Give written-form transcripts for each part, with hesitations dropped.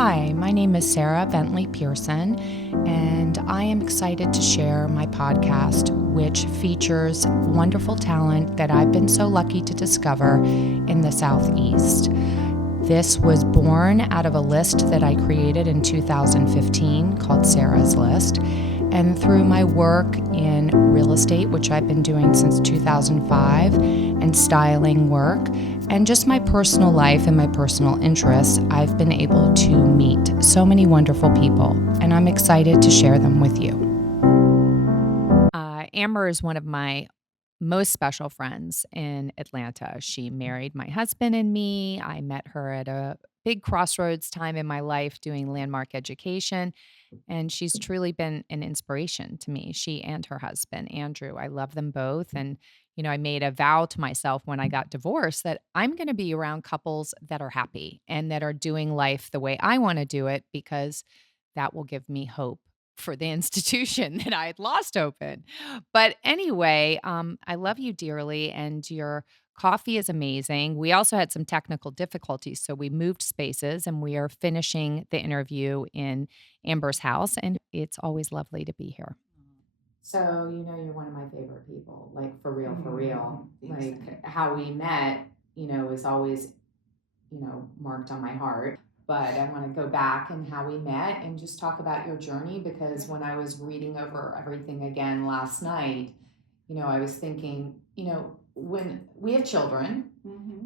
Hi, my name is Sarah Bentley Pearson, and I am excited to share my podcast, which features wonderful talent that I've been so lucky to discover in the Southeast. This was born out of a list that I created in 2015 called Sarah's List. And through my work in real estate, which I've been doing since 2005, and styling work, and just my personal life and my personal interests, I've been able to meet so many wonderful people, and I'm excited to share them with you. Amber is one of my most special friends in Atlanta. She married my husband and me. I met her at a big crossroads time in my life doing landmark education. And she's truly been an inspiration to me, she and her husband, Andrew. I love them both. And, I made a vow to myself when I got divorced that I'm going to be around couples that are happy and that are doing life the way I want to do it, because that will give me hope for the institution that I had lost hope in. But anyway, I love you dearly, and your coffee is amazing. We also had some technical difficulties, so we moved spaces, and we are finishing the interview in Amber's house, and it's always lovely to be here. So, you're one of my favorite people, like for real, for real. Like how we met, is always, marked on my heart. But I want to go back and how we met and just talk about your journey, because when I was reading over everything again last night, I was thinking, when we have children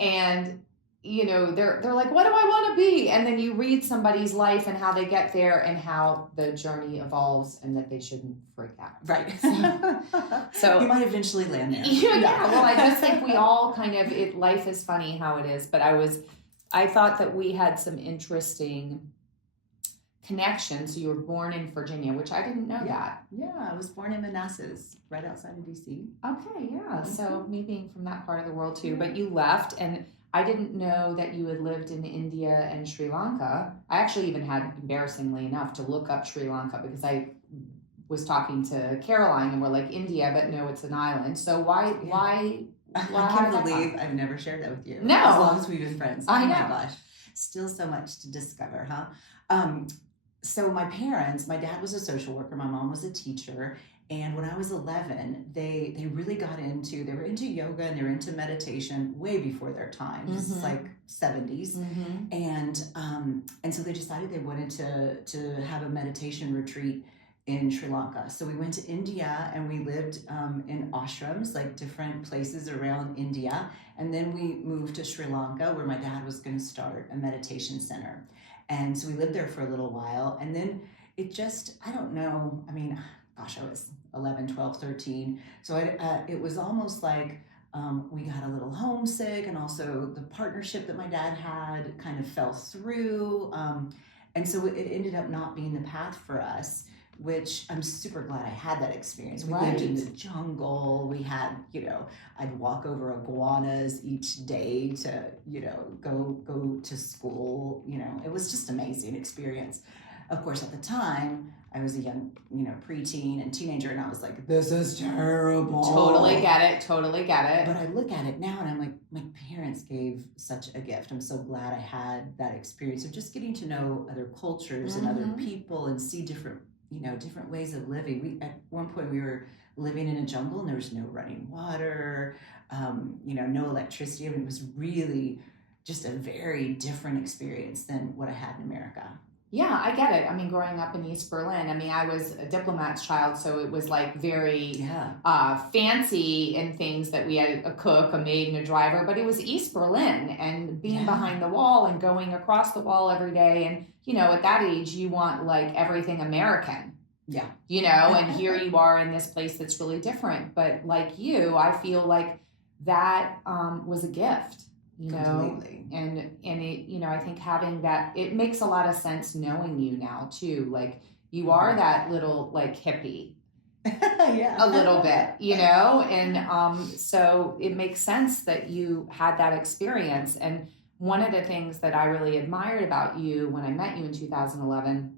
and they're like, what do I want to be? And then you read somebody's life and how they get there and how the journey evolves, and that they shouldn't freak out. Right. So you might eventually land there. Yeah. Well, I just think we all life is funny how it is. But I thought that we had some interesting connections. So you were born in Virginia, which I didn't know that. Yeah, I was born in Manassas, right outside of DC. Okay, yeah. So me being from that part of the world too, but you left, and I didn't know that you had lived in India and Sri Lanka. I actually even had, embarrassingly enough, to look up Sri Lanka, because I was talking to Caroline and we're like, India, but no, it's an island. So why I can't believe I've never shared that with you. No. As long as we've been friends. I know. My gosh. Still so much to discover, huh? So my parents, my dad was a social worker, my mom was a teacher. And when I was 11, they really they were into yoga and they were into meditation way before their time. This is like 70s. And so they decided they wanted to have a meditation retreat in Sri Lanka. So we went to India and we lived in ashrams, like different places around India. And then we moved to Sri Lanka, where my dad was going to start a meditation center. And so we lived there for a little while. And then it just, I don't know, I mean, gosh, I was 11, 12, 13. So it was almost like we got a little homesick, and also the partnership that my dad had kind of fell through. And so it ended up not being the path for us, which I'm super glad I had that experience. We lived in the jungle. We had, I'd walk over iguanas each day to, go to school. It was just an amazing experience. Of course, at the time, I was a young, preteen and teenager, and I was like, this is terrible. Totally get it. But I look at it now and I'm like, my parents gave such a gift. I'm so glad I had that experience of just getting to know other cultures and other people and see different ways of living. At one point we were living in a jungle and there was no running water, no electricity. I mean, it was really just a very different experience than what I had in America. Yeah, I get it. I mean, growing up in East Berlin, I was a diplomat's child, so it was like very fancy in things that we had a cook, a maid, and a driver, but it was East Berlin, and being behind the wall and going across the wall every day. And, at that age, you want like everything American. Yeah. And here you are in this place that's really different. But like you, I feel like that was a gift. Completely. And it, I think having that, it makes a lot of sense knowing you now too. Like you are that little like hippie, a little bit, and so it makes sense that you had that experience. And one of the things that I really admired about you when I met you in 2011,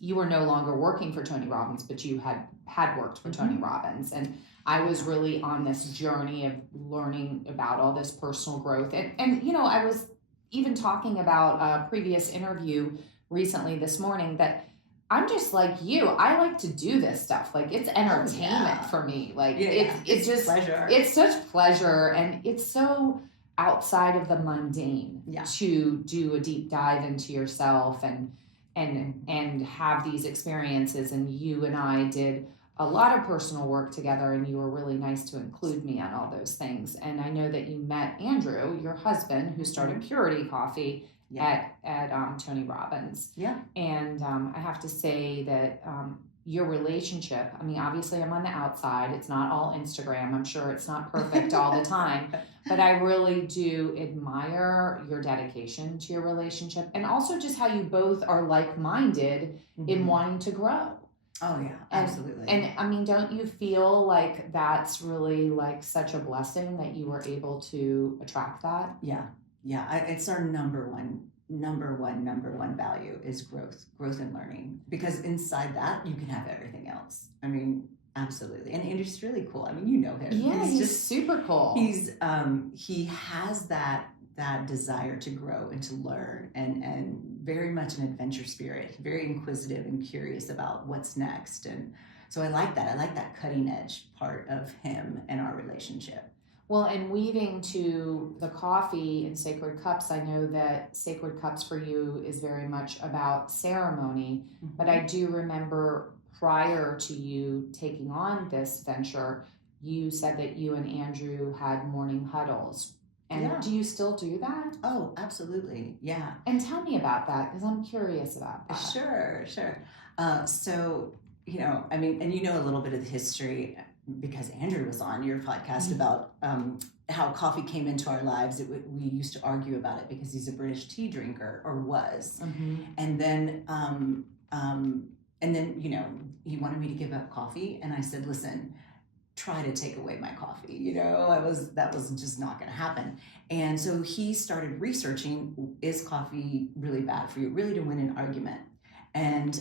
you were no longer working for Tony Robbins, but you had worked for Tony Robbins. And I was really on this journey of learning about all this personal growth. And I was even talking about a previous interview recently this morning that I'm just like you. I like to do this stuff. Like it's Oh, entertainment yeah. for me. Like Yeah, yeah. It's pleasure. it's such pleasure and it's so outside of the mundane Yeah. to do a deep dive into yourself Mhm. and have these experiences. And you and I did a lot of personal work together, and you were really nice to include me on all those things. And I know that you met Andrew, your husband, who started Mhm. Purity Coffee Yeah. at Tony Robbins. Yeah. And I have to say that your relationship, I mean, obviously I'm on the outside. It's not all Instagram. I'm sure it's not perfect all the time, but I really do admire your dedication to your relationship and also just how you both are like minded in Mhm. wanting to grow. Oh, yeah, And absolutely. I mean, don't you feel like that's really like such a blessing that you were able to attract that? Yeah. Yeah. It's our number one value is growth and learning. Because inside that, you can have everything else. I mean, absolutely. And Andrew's really cool. I mean, you know him. Yeah, He's he's just super cool. he has that desire to grow and to learn and very much an adventure spirit, very inquisitive and curious about what's next. And so I like that. I like that cutting edge part of him and our relationship. Well, and weaving to the coffee and sacred cups, I know that sacred cups for you is very much about ceremony, but I Mhm. do remember prior to you taking on this venture, you said that you and Andrew had morning huddles. And Yeah. do you still do that? Oh, absolutely. Yeah. And tell me about that because I'm curious about that. Sure, sure. So, I mean, and you know a little bit of the history because Andrew was on your podcast Mhm. about how coffee came into our lives. We used to argue about it because he's a British tea drinker or was, Mhm. and then he wanted me to give up coffee, and I said, listen, try to take away my coffee. That was just not going to happen. And so he started researching, is coffee really bad for you, really to win an argument? And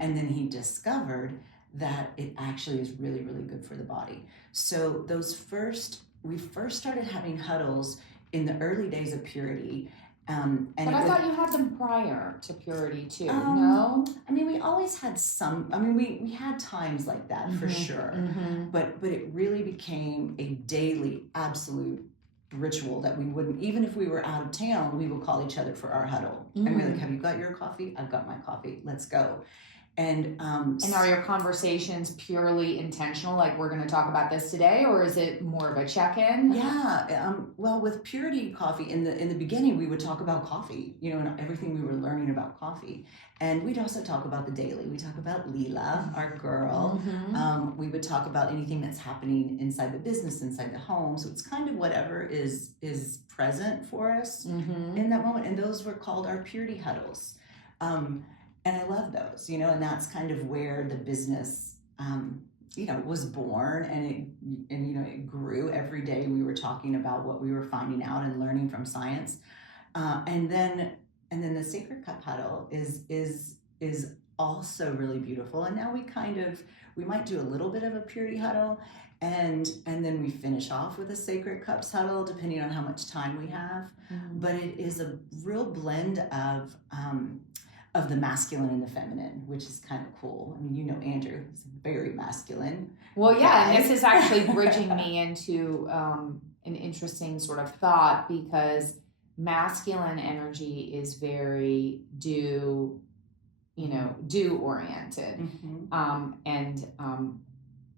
then he discovered that it actually is really, really good for the body. So we first started having huddles in the early days of Purity. And But it I was thought you had them prior to purity too. um, No? I mean, we always had some. I mean, we had times like that for Mhm. sure, Mhm. but it really became a daily, absolute ritual that we wouldn't, even if we were out of town, we would call each other for our huddle and be like, Mm. "Have you got your coffee? I've got my coffee. Let's go." And And are your conversations purely intentional? Like we're going to talk about this today, or is it more of a check-in? yeah, well, with Purity Coffee in the beginning, we would talk about coffee, and everything we were learning about coffee, and we'd also talk about the daily. We talk about Leela, our girl. Mm-hmm. We would talk about anything that's happening inside the business, inside the home. So it's kind of whatever is present for us Mm-hmm. in that moment, and those were called our Purity huddles. Um, and I love those, and that's kind of where the business was born, and it grew every day. We were talking about what we were finding out and learning from science, and then the sacred cup huddle is also really beautiful. And now we might do a little bit of a purity huddle, and then we finish off with a sacred cups huddle depending on how much time we have. Mm-hmm. But it is a real blend of the masculine and the feminine, which is kind of cool. I mean, Andrew is very masculine Well, yeah, and guy. this is actually bridging me into an interesting sort of thought because masculine energy is very do oriented. Mhm. And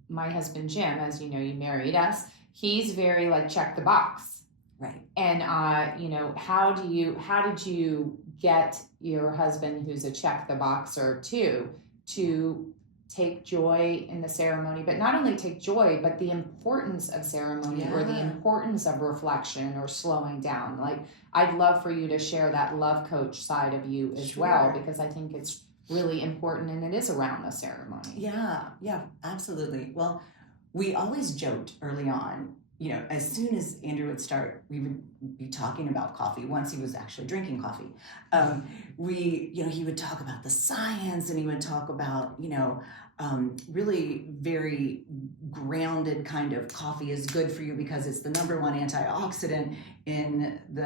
my husband Jim, as you know, you married us. He's very like check the box. Right. And how did you get your husband, who's a check the boxer too, to take joy in the ceremony, but not only take joy, but the importance of ceremony or the Yeah. importance of reflection or slowing down. Like I'd love for you to share that love coach side of you as well, Sure. because I think it's really important and it is around the ceremony. Yeah, yeah, absolutely. Well, we always joked early on, as soon as Andrew would start, we would be talking about coffee once he was actually drinking coffee. He would talk about the science and he would talk about, really very grounded kind of coffee is good for you because it's the number one antioxidant in the